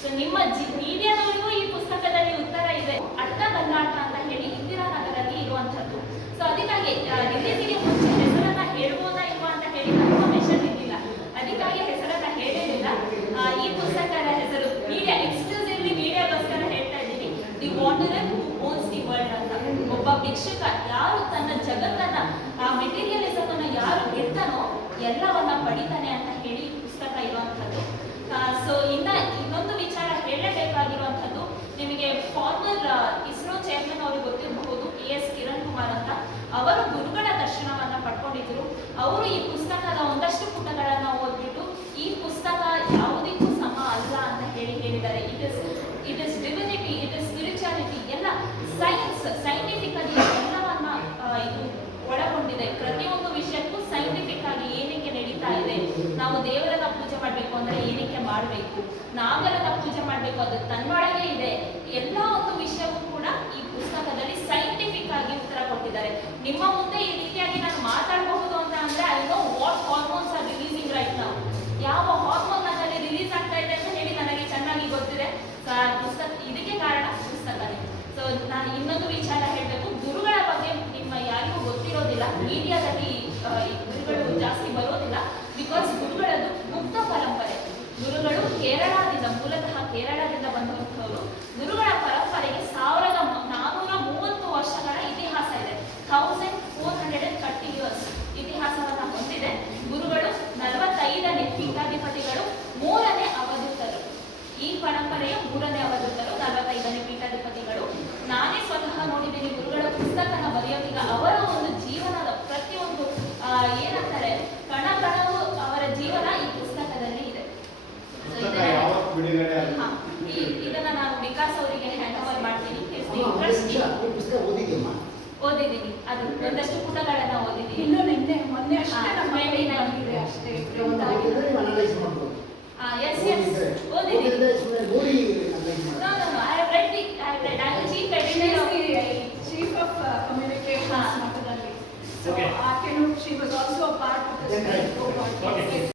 So ನಿಮ್ಮ ಮೀಡಿಯಾದವರಿಗೂ ಈ ಪುಸ್ತಕದಲ್ಲಿ ಉತ್ತರ ಇದೆ. ಅಡ್ಡ ಗಲ್ಲಾಟ ಅಂತ ಹೇಳಿ ಇಂದಿರಾನಗರಲ್ಲಿ ಇರುವಂತದ್ದು. ಸೊ ಅದಕ್ಕಾಗಿ ರಿಲೀಸಿಗೆ ಮುಂಚೆ ಹೆಸರನ್ನ ಹೇಳ್ಬೋದಾ ಇಲ್ವಾ ಅಂತ ಹೇಳಿ ಕನ್ಫರ್ಮೇಶನ್ ಇದ್ದಿಲ್ಲ, ಅದಕ್ಕಾಗಿ ಹೆಸರನ್ನ ಹೇಳಿರಲಿಲ್ಲ. ಈ ಪುಸ್ತಕದ ಹೆಸರು ಮೀಡಿಯಾ ಎಕ್ಸ್ಕ್ಲೂಸಿವ್ಲಿ ಮೀಡಿಯಾಗೋಸ್ಕರ ಹೇಳ್ತಾ ಇದ್ದೀನಿ, the Wanderer who owns the world ಅಂತ. ಒಬ್ಬ ಭಿಕ್ಷುಕ ಯಾರು ತನ್ನ ಜಗತ್ತನ್ನ ಆ ಮೆಟೀರಿಯಲಿಸಮ್ ಅನ್ನ ಯಾರು ಬಿಡ್ತಾನೋ ಎಲ್ಲವನ್ನ ಪಡಿತಾನೆ ಅಂತ ಹೇಳಿ ಪುಸ್ತಕ ಇರುವಂತದ್ದು. ಸೊ ಇನ್ನೊಂದು ವಿಚಾರ ಹೇಳಬೇಕಾಗಿರುವಂಥದ್ದು, ನಿಮಗೆ ಫಾರ್ಮರ್ ಇಸ್ರೋ ಚೇರ್ಮನ್ ಅವ್ರಿಗೆ ಗೊತ್ತಿರಬಹುದು, PS ಕಿರಣ್ ಕುಮಾರ್ ಅಂತ. ಅವರು ಗುರುಗಳ ದರ್ಶನವನ್ನ ಪಡ್ಕೊಂಡಿದ್ರು. ಅವರು ಈ ಪುಸ್ತಕದ ಒಂದಷ್ಟು ಪುಟಗಳನ್ನ ಓದ್ಬಿಟ್ಟು ಈ ಪುಸ್ತಕ ಯಾವುದಕ್ಕೂ ಸಮ ಅಲ್ಲ ಅಂತ ಹೇಳಿದ್ದಾರೆ. It is divinity, it is spirituality, ಎಲ್ಲ ಸೈಂಟಿಫಿಕಲಿ ಎಲ್ಲವನ್ನ ಇದು ಒಳಗೊಂಡಿದೆ. ಪ್ರತಿಯೊಂದು ವಿಷಯಕ್ಕೂ ಸೈಂಟಿಫಿಕ್ ಆಗಿ ಏನಕ್ಕೆ ನಡೀತಾ ಇದೆ, ನಾವು ದೇವರನ್ನ ಪೂಜೆ ಮಾಡಬೇಕು ಅಂದ್ರೆ ಏನಕ್ಕೆ ಮಾಡಬೇಕು, ನಾಗರನ್ನ ಪೂಜೆ ಮಾಡಬೇಕು, ಅದು ತನ್ನೊಳಗೆ ಇದೆ. ಎಲ್ಲ ಒಂದು ವಿಷಯವೂ ಕೂಡ ಈ ಪುಸ್ತಕದಲ್ಲಿ ಸೈಂಟಿಫಿಕ್ ಆಗಿ ಉತ್ತರ ಕೊಟ್ಟಿದ್ದಾರೆ. ನಿಮ್ಮ ಮುಂದೆ ಈ ರೀತಿಯಾಗಿ ನಾನು ಮಾತಾಡಬಹುದು ಅಂತ ಅಂದ್ರೆ I know what hormones R releasing right now, ಯಾವ ಹಾರ್ಮೋನ್ ನನ್ನಲ್ಲಿ ರಿಲೀಸ್ ಆಗ್ತಾ ಇದೆ ಅಂತ ಹೇಳಿ ನನಗೆ ಚೆನ್ನಾಗಿ ಗೊತ್ತಿದೆ. ಪುಸ್ತಕ ಇದಕ್ಕೆ ಕಾರಣ ಪುಸ್ತಕನೇ. ಸೊ ನಾನು ಇನ್ನೊಂದು ವಿಚಾರ ಹೇಳಬೇಕು, ಗುರುಗಳ ಬಗ್ಗೆ ನಿಮ್ಮ ಯಾರಿಗೂ ಗೊತ್ತಿರೋದಿಲ್ಲ, ಮೀಡಿಯಾದಲ್ಲಿ ಗುರುಗಳು ಜಾಸ್ತಿ ಬರೋದಿಲ್ಲ. ಬಿಕಾಸ್ ಗುರುಗಳದ್ದು ಗುಪ್ತ ಪರಂಪರೆ. ಗುರುಗಳು ಮೂಲತಃ ಕೇರಳದಿಂದ ಬಂದಂಥವರು. ಗುರುಗಳ ಪರಂಪರೆಗೆ 1430 ವರ್ಷಗಳ ಇತಿಹಾಸ ಇದೆ. 1430 years ಇತಿಹಾಸವನ್ನ ಹೊಂದಿದೆ. ಗುರುಗಳು 45ನೇ ಪೀಠಾಧಿಪತಿಗಳು, 3ನೇ ಅವಧೂತರು. ಈ ಪರಂಪರೆಯ 3ನೇ ಅವಧೂತರು, 45ನೇ ಪೀಠಾಧಿಪತಿಗಳು. ನಾನೇ ಸ್ವತಃ ನೋಡಿದ್ದೀನಿ ಗುರುಗಳ ಪುಸ್ತಕನ ಬರೆಯೋದೀಗ ಅವರ ಒಂದು ಜೀವನದ ಪ್ರತಿಯೊಂದು ಏನಂತಾರೆ ಕಣವು ಅವರ ಜೀವನ ಈ ಪುಸ್ತಕದಲ್ಲಿ ಇದೆ. ಇದನ್ನ ನಾನು ವಿಕಾಸ್ ಅವರಿಗೆ ಹ್ಯಾಂಡ್ ಓವರ್ ಮಾಡ್ತೀನಿ. ಓದಿದ್ದೀನಿ, ಅದು ಒಂದಷ್ಟು ಪುಟಗಳನ್ನ ಓದಿದ್ದೀನಿ. ಇನ್ನು ಮೊನ್ನೆ ಅಷ್ಟೇ yes ಓದಿದ್ದೀನಿ. No, I have read. I am chief editor of chief of communications. So she was also a part of this.